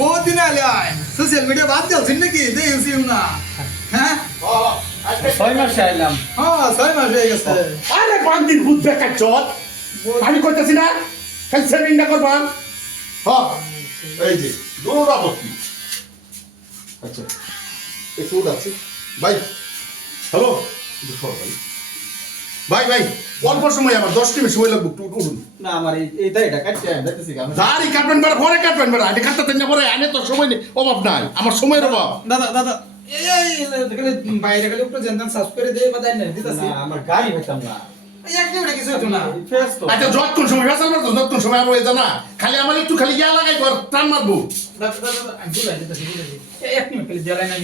बहुत दिन आले आय सोशल मीडिया बात चलছিস নাকি দেখছিস না হ্যাঁ 6 মাস আইলাম। হ্যাঁ 6 মাস হয়ে গেছে আরে বান্দির ভূত দেখা চট আমি কইতাছি না খালি সেভিংটা করবা হ্যাঁ এই যে দৌড়া বসি আচ্ছা একটু আছে ভাই হ্যালো ভাই ভাই অল্প সময় আমার 10 মিনিট সময় লাগবে একটু উঠুন না আমার এই দাইটা কাটতে দেখতেছি আমি। দাড়ি কাটবেন বেড়া পরে কাটবেন বেড়া আগে কাটতে না পরে আনে তো সময় নেই অভাব নাই আমার সময়ের অভাব দাদা দাদা এই গেলে বাইরে গেলে একটু জানতাম সাবস্ক্রাইব করে দে বাদাই না দিতাছি না আমার গাড়ি হইতাম না। এক মিনিট কিছু হতো না ফেস তো আচ্ছা যতক্ষণ সময় ভেসাল মারতো যতক্ষণ সময় আর হয়ে না খালি আমার একটু খালি গিয়া লাগাই কর টান মারবো দাদা দাদা আমি বলাই দিতাছি এক মিনিট খালি জ্বালাই না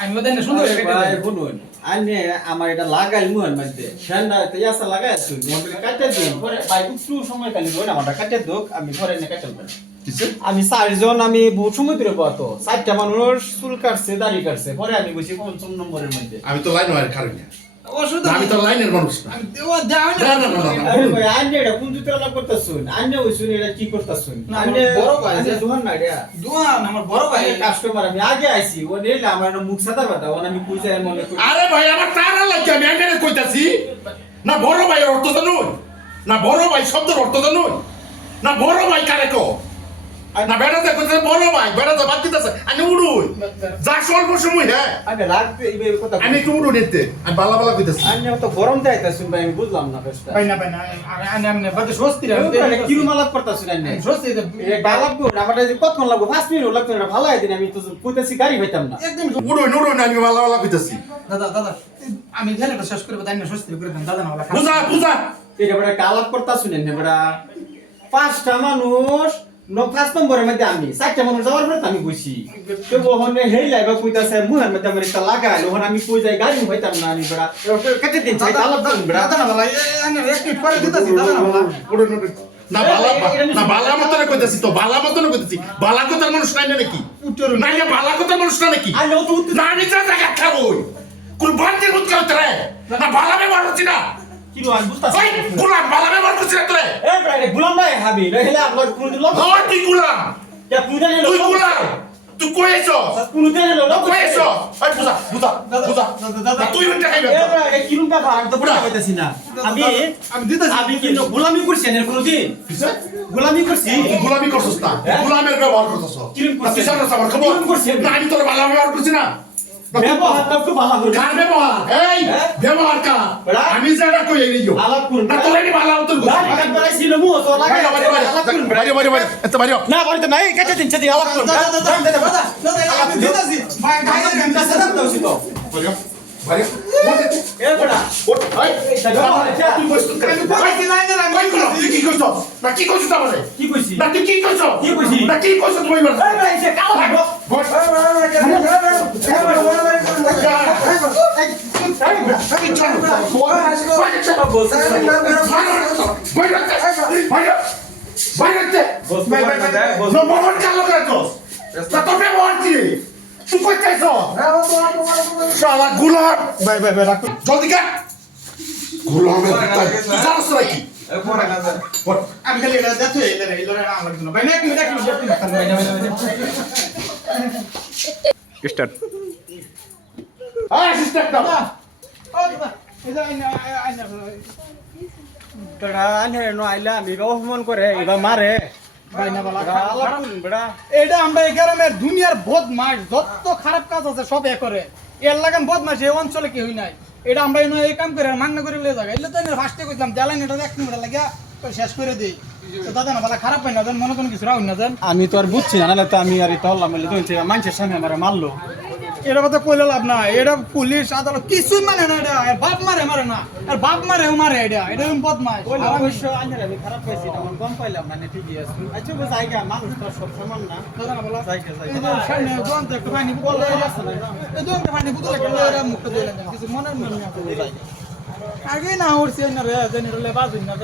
আমি বাদাই না সুন্দর করে ভাই কেটে শুনুন আনে আমার এটা লাগাই মুহন মধ্যে ঠান্ডা তেয়াসা লাগাই আছি মোটর কাটতে দিন পরে ভাই একটু সময় খালি রই না আমারটা কাটতে দোক আমি পরে নে কাটতে পারি। কিসে আমি 4 জন আমি বহুত সময় ধরে পাতো 4টা মানুষ চুল কাটছে দাড়ি কাটছে পরে আমি বসি 5 নম্বরের মধ্যে। আমি তো লাইন হয় কারণ ওষুধ আমি তো লাইনের মানুষ না আমি দেওয়া দাও না না না না আরে ভাই আনে এটা কোন জুতরা লাগ করতাছুন আনে হইছুন এটা কি করতাছুন না, আনে বড় ভাই আনে যে। দুহান না এটা দোয়ান আমার বড় ভাই কাস্টমার আমি আগে আইছি ও নেলে আমার মুখ সাদা বাদা ও আমি কই যাই মনে করি আরে ভাই আমার তারা লাগে আমি এখানে কইতাছি না বড় ভাইয়ের অর্থ জানুন না বড় ভাই শব্দের অর্থ জানুন না বড় ভাই কারে কো না বেড়াতে কইতাছে বড় ভাই বেড়াতে বাদ দিতেছে আমি উড়ুই যা স্বল্প সময় হ্যাঁ আগে রাখতে এই কথা আমি একটু উড়ু নিতে আমি বালা বালা কইতাছি আনে তো গরম দেখাইতাছুন ভাই আমি বুঝলাম না বেশটা ভাই না আমি আমি বাদে স্বস্তি রে কি মালাপ করতাছুন আনে স্বস্তি এটা ডালাপ গো আমার যে কতক্ষণ লাগবে 5 মিনিট লাগতো না ভালো আইদিন আমি তো কইতাছি গাড়ি পাইতাম না একদম উড়ুই আমি বালা বালা কইতাছি দাদা দাদা আমি ঝালেটা শেষ করে বাদাই না স্বস্তি করে দেন দাদা না বলা বুঝা বুঝা এটা বড় ডালাপ করতাছুন এনে বড় 5টা মানুষ 5 নম্বরের মধ্যে আমি 4টা মানুষ যাওয়ার পরে আমি বসি তো ওখানে হেই লাইবা কইতাছে মুহার মধ্যে আমার একটা লাগাই ওখানে আমি কই যাই গাড়ি হইতাম না আমি বড় কেটে দিন চাই ডালাপ করুন বড় দাদা না বলা আমি এক মিনিট পরে দিতাছি দাদা না বলা উড়ু না বালা না বালা মতন কইতাছি তো বালা মতন কইতাছি বালা কথার মানুষ নাই নাকি উত্তর না না বালা কথার মানুষ না নাকি আলো তো না আমি যা জায়গা খাবো কোন বান্দির বুঝ করতে রে না বালা ব্যবহার হচ্ছে না কি লো আমি বুঝতাছি ওই গোলাম বালা ব্যবহার করছিস না তোরে এ ব্রাইডে গুলাম ভাই হাবি নইলে আপনার কোনদিন লোক ও তুই গোলাম কে পুজা নিলো তুই গোলাম তুই কইছো কোনদিন নিলো লোক কইছো ওই বুঝা বুঝা বুঝা দাদা তুই উঠে খাইবে এ ব্রাইডে কিরুম কা ভাগ তো বুঝা পাইতাছি না আমি দিতাছি আমি কি গোলামি করছি না কোনদিন গোলামি করছি গোলামি করছস না গোলামের ব্যবহার করছস কিরম করছি? তুই জানোস আমার খবর কিরম করছি আমি? না আমি তোর বালা ব্যবহার করছি না ব্যবহারটা একটু ভালো করে কার ব্যবহার এই হ্যাঁ? ব্যবহার কা বড়া? আমি যেটা কই এই নিও আলাপ করুন না তোর এই বালা উত্তর গাড়ি কাটবার ছিল মু তো লাগে আলাপ করুন বাইরে এত বাইরে না বাড়িতে নাই কেটে দিন চেদি আলাপ করুন দাদা আমি দিতাছি ভাই গাইলে আমি কাছে দাও দাও তো বাইরে এ বড়া ওঠ ভাই তুই বস তুই আমি কইছি না না আমি তুই কি করছ না কি করছ তাহলে কি কইছি না তুই কি করছ কি কইছি? না কি করছ তুই বল এই ভাই সে কালো ভাগো বস আমি চল মোবাইল চালু করে তো তা তো ব্যবহার কি তুই কই চাইছ শালা গুলাম ভাই রাখো জলদি কা গুলামের তুই জানোস না কি আমি খালি এটা দেখো এই লড়াই আমার জন্য ভাই না এক মিনিট ভাই না স্টার্ট হ্যাঁ সিস্টেম দাও ও দাদা এই যে আইনা তোরা আনে নো আইলা আমি অপমান করে এবা মারে ভাই না বলা আলাপ করুন বড়া এটা আমরা এই গ্রামের দুনিয়ার বদমাশ যত খারাপ কাজ আছে সব এ করে এর লাগান বদমাশ এই অঞ্চলে কি হই নাই এটা আমরা এই কাম করে মান্য করে লিয়ে যাবে এলে তো এনে ফার্স্টে কইতাম জ্বালানি এটা এক মিনিট লাগিয়া তো শেষ করে দেই তো দাদা না বলা খারাপ হয় না জান মনে কোন কিছু রাখুন না জান আমি তো আর বুঝছি না নাহলে তো আমি আর এটা হল্লা মিলে দুইছে মানুষের সামনে আমারে মারলো এটা কথা কইলে লাভ না এটা পুলিশ আদালত কিছুই মানে না এটা আর বাপ মারে না আর বাপ মারে এটা এরকম বদমাশ বলে অবশ্য আনের আমি খারাপ পাইছি না আমার কম পাইলাম না ঠিকই আছে আচ্ছা বস জায়গা মানুষ তো সব সমান না দাদা না বলা জায়গা এই যে সামনে দোকান তো একটু পানি বোতল আছে না এই দোকান পানি বোতল একটা মুখটা দিয়ে কিছু মনে মনে আগে না উঠছে না রে জানি রে বাজুন না